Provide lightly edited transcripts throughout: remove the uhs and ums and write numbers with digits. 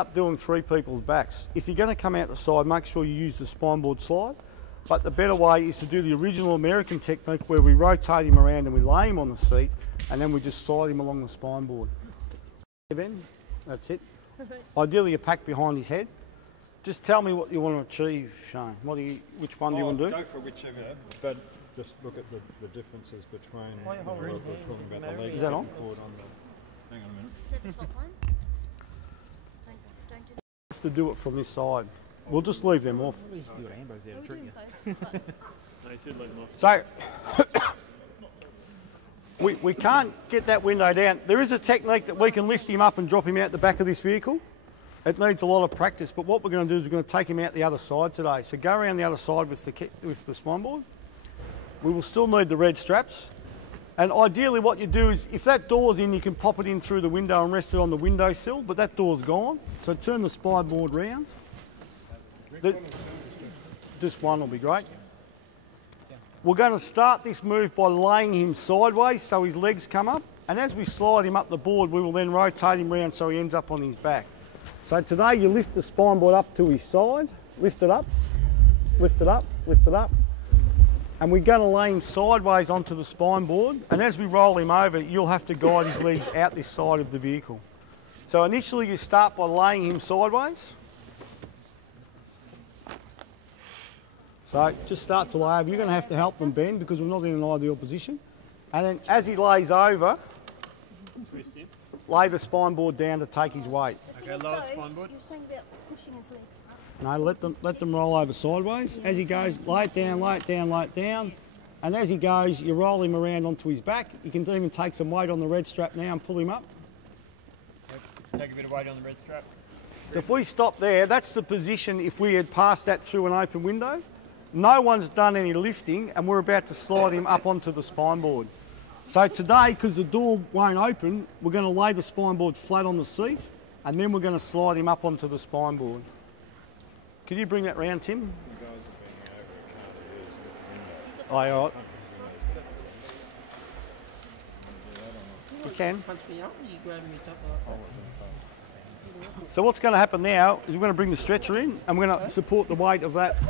Up doing three people's backs. If you're going to come out the side, make sure you use the spine board slide. But the better way is to do the original American technique where we rotate him around and we lay him on the seat and then we just slide him along the spine board. Ben, that's it. Ideally, you pack behind his head. Just tell me what you want to achieve, Shane. Which one do you want to do? Go for whichever, but just look at the differences between the work we're talking about the legs. Is that on? Hang on a minute. Is that the top one? Don't do We have to do it from this side. We'll just leave them off. So, we can't get that window down. There is a technique that we can lift him up and drop him out the back of this vehicle. It needs a lot of practice, but what we're going to do is we're going to take him out the other side today. So go around the other side with the spine board. We will still need the red straps. And ideally what you do is, if that door's in, you can pop it in through the window and rest it on the windowsill, but that door's gone. So turn the spine board round. Just one will be great. We're going to start this move by laying him sideways so his legs come up. And as we slide him up the board, we will then rotate him round so he ends up on his back. So today you lift the spine board up to his side, lift it up, lift it up, lift it up. And we're going to lay him sideways onto the spine board. And as we roll him over, you'll have to guide his legs out this side of the vehicle. So initially you start by laying him sideways. So just start to lay over. You're going to have to help them bend because we're not in an ideal position. And then as he lays over, lay the spine board down to take his weight. Okay, lower spine board. You're saying about pushing his legs up. No, let them roll over sideways. As he goes, lay it down, lay it down, lay it down. And as he goes, you roll him around onto his back. You can even take some weight on the red strap now and pull him up. Take a bit of weight on the red strap. So if we stop there, that's the position if we had passed that through an open window. No one's done any lifting and we're about to slide him up onto the spine board. So today, because the door won't open, we're going to lay the spine board flat on the seat and then we're going to slide him up onto the spine board. Could you bring that round, Tim? Oh, all right. You can. So what's going to happen now is we're going to bring the stretcher in and we're going to support the weight of that.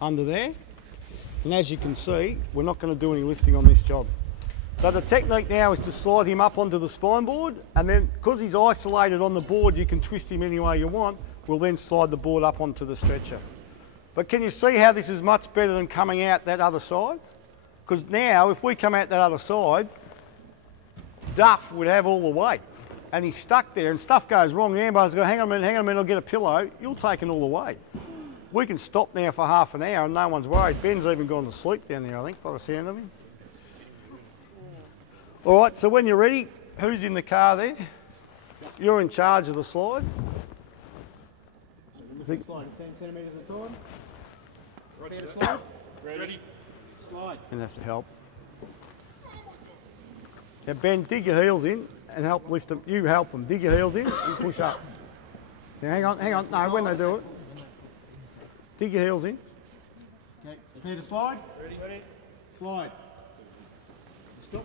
Under there. And as you can see, we're not going to do any lifting on this job. So the technique now is to slide him up onto the spine board and then because he's isolated on the board, you can twist him any way you want. We'll then slide the board up onto the stretcher. But can you see how this is much better than coming out that other side? Because now, if we come out that other side, Duff would have all the weight. And he's stuck there and stuff goes wrong. The ambulance go, hang on a minute, I'll get a pillow. You're taking all the weight. We can stop now for half an hour and no one's worried. Ben's even gone to sleep down there, I think, by the sound of him. All right, so when you're ready, who's in the car there? You're in charge of the slide. Slide 10 centimetres at a time. Ready to slide? Ready. Slide. And have to help. Now Ben, dig your heels in and help lift them. You help them. Dig your heels in and push up. Now hang on. No, when they do it. Dig your heels in. Okay, prepare to slide? Ready. Slide. Stop.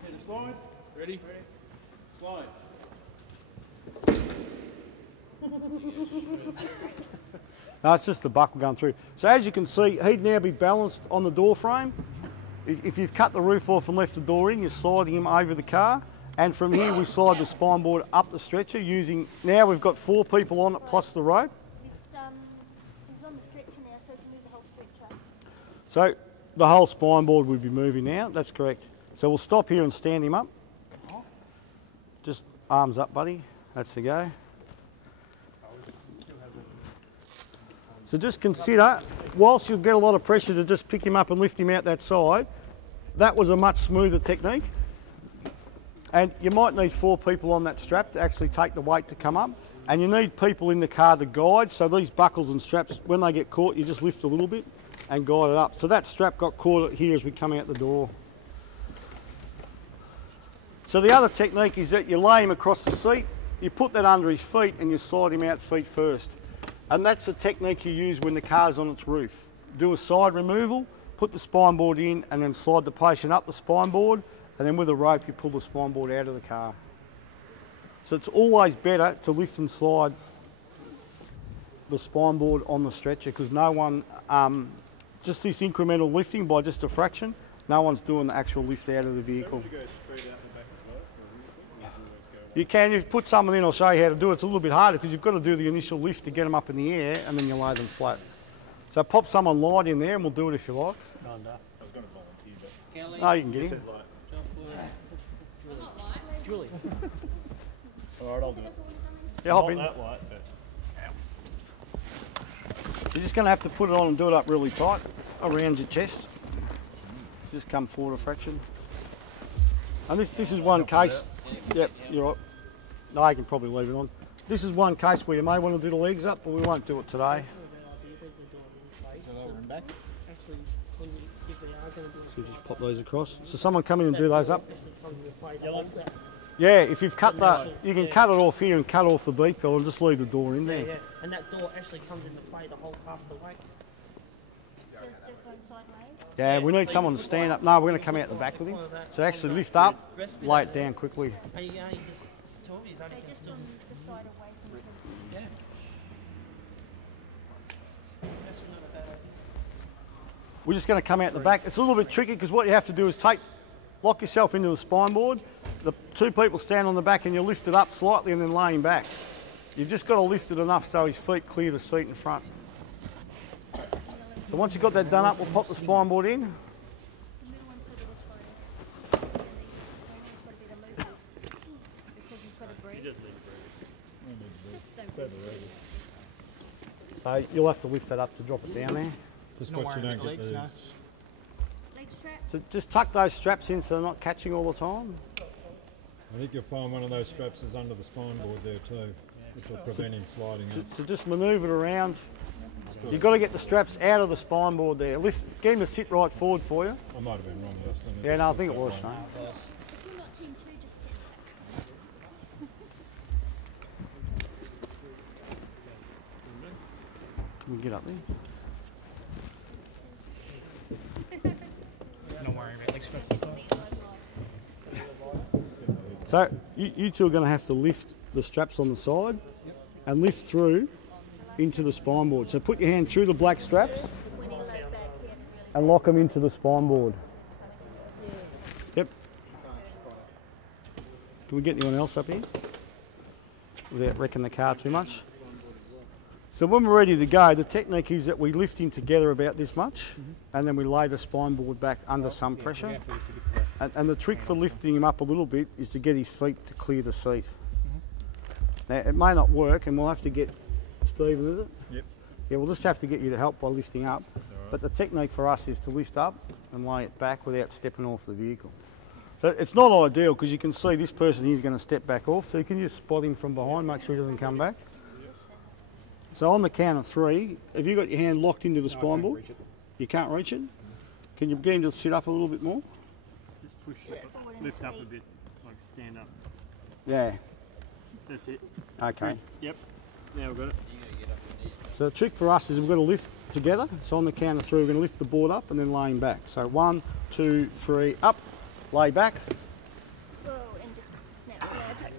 Prepare to slide? Ready. Slide. No, it's just the buckle going through. So as you can see, he'd now be balanced on the door frame. If you've cut the roof off and left the door in, you're sliding him over the car. And from here, we slide the spine board up the stretcher using, now we've got 4 people on it plus the rope. He's on the stretcher now, so he can move the whole stretcher. So the whole spine board would be moving now, that's correct. So we'll stop here and stand him up. Just arms up, buddy. That's the go. So just consider, whilst you'll get a lot of pressure to just pick him up and lift him out that side, that was a much smoother technique. And you might need 4 people on that strap to actually take the weight to come up. And you need people in the car to guide. So these buckles and straps, when they get caught, you just lift a little bit and guide it up. So that strap got caught here as we come out the door. So the other technique is that you lay him across the seat, you put that under his feet and you slide him out feet first. And that's the technique you use when the car's on its roof. Do a side removal, put the spine board in, and then slide the patient up the spine board, and then with a rope you pull the spine board out of the car. So it's always better to lift and slide the spine board on the stretcher, because no one, just this incremental lifting by just a fraction, no one's doing the actual lift out of the vehicle. You can, if you put someone in, I'll show you how to do it. It's a little bit harder because you've got to do the initial lift to get them up in the air, and then you lay them flat. So pop someone light in there and we'll do it if you like. I was going to volunteer, but... No, you can get him. Julie. Alright, I'll do it. Yeah, hop Not in. that light, but... You're just going to have to put it on and do it up really tight around your chest. Just come forward a fraction. And this is one case. Yep, you're right. No, you can probably leave it on. This is one case where you may want to do the legs up, but we won't do it today. So they were in back? Actually, when you, if they are going to do it, So you just pop those across. So someone come in and do those up. yellow. Yeah, if you've cut that, you can cut it off here and cut off the beak pillar and just leave the door in there. Yeah, and that door actually comes into play the whole half of the way. Yeah, we need someone to stand up. No, we're going to come out the back with him. So actually lift up, lay it down quickly. And you just told me he's only Just on the side away from the yeah. That's not a bad idea. We're just going to come out the back. It's a little bit tricky because what you have to do is lock yourself into the spine board. The two people stand on the back and you lift it up slightly and then lay him back. You've just got to lift it enough so his feet clear the seat in front. So once you've got that done up, we'll pop the spine board in. The middle one's got to be the tightest. And the main one's got to be the loosest. Because he's got to breathe. Just don't breathe. So you'll have to lift that up to drop it down there. Just what you don't get the... Leg strap. So just tuck those straps in so they're not catching all the time. I think you'll find one of those straps is under the spine board there too, which will prevent him sliding up. So just manoeuvre it around. You've got to get the straps out of the spine board there. Get him to sit right forward for you. I might have been wrong, Dustin. Yeah, no, I think it was, Shane. If you're not team two, just stand back. Can we get up there? Don't worry about leg straps and stuff. So you two are going to have to lift the straps on the side and lift through into the spine board. So put your hand through the black straps When he laid back, he had to really and lock them into the spine board. Yep. Can we get anyone else up here without wrecking the car too much? So when we're ready to go, the technique is that we lift him together about this much and then we lay the spine board back under some pressure. And the trick for lifting him up a little bit is to get his feet to clear the seat. Now it may not work and we'll have to get Stephen, is it? Yep. Yeah, we'll just have to get you to help by lifting up. But the technique for us is to lift up and lay it back without stepping off the vehicle. So it's not ideal because you can see this person here is going to step back off, so you can just spot him from behind, make sure he doesn't come back. So on the count of 3, have you got your hand locked into the spine board? You can't reach it? Can you begin to sit up a little bit more? Just push it, lift up a bit, like stand up. Yeah, That's it. okay. Yep. Now we've got it. So the trick for us is we've got to lift together. So on the count of 3, we're going to lift the board up and then lay him back. So 1, 2, 3, up, lay back, Whoa, and just snap,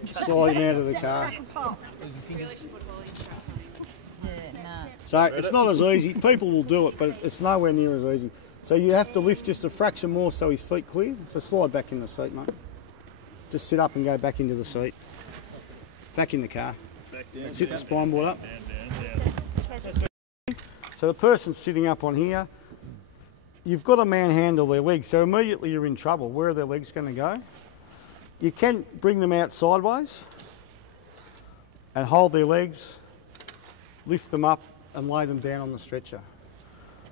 snap. slide him out of the car. So it's not as easy. People will do it, but it's nowhere near as easy. So you have to lift just a fraction more so his feet clear. So slide back in the seat, mate. Just sit up and go back into the seat. Back in the car. Sit the spine board up. So the person sitting up on here, you've got to manhandle their legs. So immediately you're in trouble. Where are their legs going to go? You can bring them out sideways and hold their legs, lift them up and lay them down on the stretcher.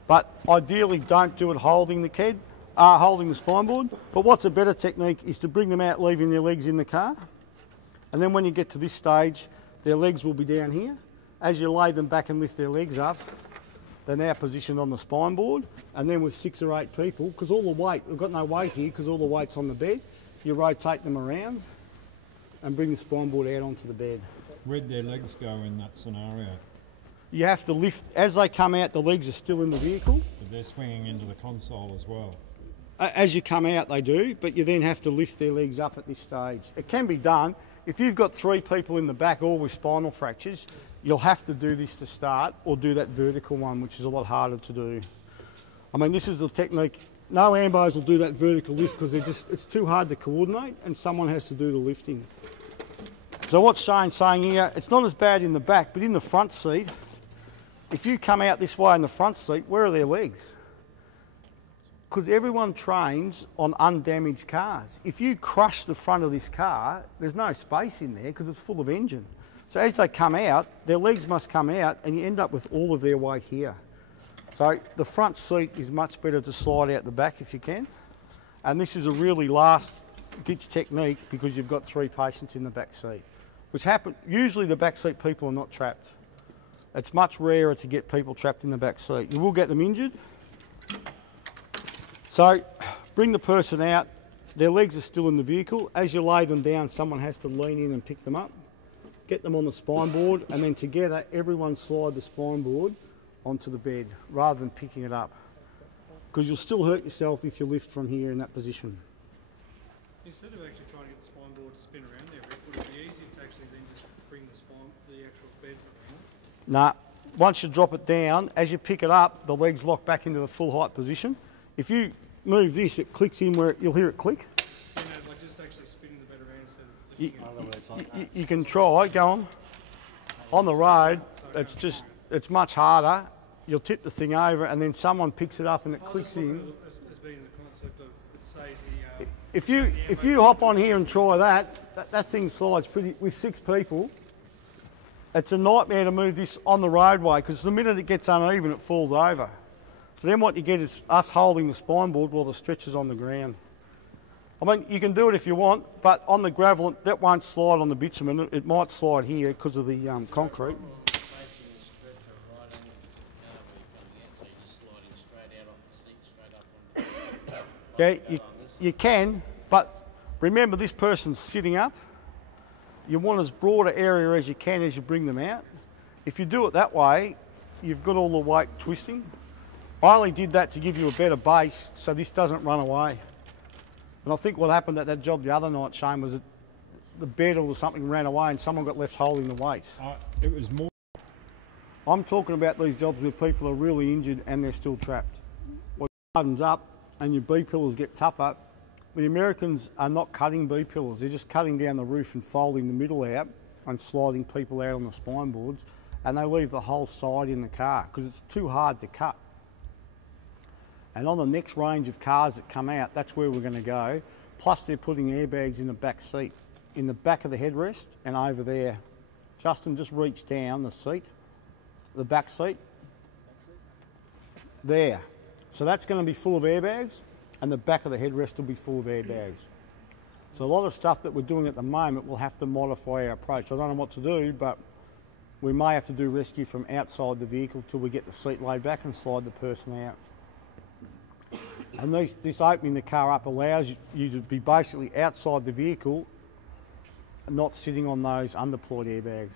But ideally don't do it holding the holding the spine board. But what's a better technique is to bring them out leaving their legs in the car. And then when you get to this stage, their legs will be down here. As you lay them back and lift their legs up, they're now positioned on the spine board. And then with 6 or 8 people, because all the weight, we've got no weight here because all the weight's on the bed, you rotate them around and bring the spine board out onto the bed. Where'd their legs go in that scenario? you have to lift, as they come out, the legs are still in the vehicle. But they're swinging into the console as well. As you come out, they do, but you then have to lift their legs up at this stage. It can be done. If you've got 3 people in the back, all with spinal fractures, you'll have to do this to start, or do that vertical one, which is a lot harder to do. I mean, this is the technique. No ambos will do that vertical lift because it's too hard to coordinate, and someone has to do the lifting. So what Shane's saying here, it's not as bad in the back, but in the front seat, if you come out this way in the front seat, where are their legs? Because everyone trains on undamaged cars. If you crush the front of this car, there's no space in there because it's full of engine. So as they come out, their legs must come out, and you end up with all of their weight here. So the front seat is much better to slide out the back if you can. And this is a really last ditch technique because you've got 3 patients in the back seat, which happen, usually the back seat people are not trapped. It's much rarer to get people trapped in the back seat. You will get them injured. So bring the person out, their legs are still in the vehicle. As you lay them down, someone has to lean in and pick them up, get them on the spine board, and then together everyone slide the spine board onto the bed rather than picking it up, because you'll still hurt yourself if you lift from here in that position. Instead of actually trying to get the spine board to spin around there, Rick, would it be easier to actually then just bring the actual bed around? Nah, once you drop it down, as you pick it up, the legs lock back into the full height position. If you move this, it clicks in where you'll hear it click. You know, like just actually spinning the bed around instead of You can try, go on. On the road, it's much harder. You'll tip the thing over and then someone picks it up and it clicks in. as being the concept of, it says the... If you hop on here and try that thing slides pretty, with 6 people. It's a nightmare to move this on the roadway because the minute it gets uneven, it falls over. So then what you get is us holding the spine board while the stretcher's on the ground. I mean, you can do it if you want, but on the gravel, that won't slide on the bitumen. It might slide here because of the concrete. Yeah, you can, but remember this person's sitting up. You want as broad an area as you can as you bring them out. If you do it that way, you've got all the weight twisting. I only did that to give you a better base so this doesn't run away. And I think what happened at that job the other night, Shane, was that the bed or something ran away and someone got left holding the weight. It was more... I'm talking about these jobs where people are really injured and they're still trapped. Well, it hardens up and your B-pillars get tougher. The Americans are not cutting B-pillars, they're just cutting down the roof and folding the middle out and sliding people out on the spine boards, and they leave the whole side in the car because it's too hard to cut. And on the next range of cars that come out, that's where we're going to go. Plus they're putting airbags in the back seat, in the back of the headrest and over there. Justin, just reach down the seat, the back seat. There. So that's going to be full of airbags and the back of the headrest will be full of airbags. So a lot of stuff that we're doing at the moment, we'll have to modify our approach. I don't know what to do, but we may have to do rescue from outside the vehicle till we get the seat laid back and slide the person out. And this opening the car up allows you to be basically outside the vehicle, not sitting on those undeployed airbags.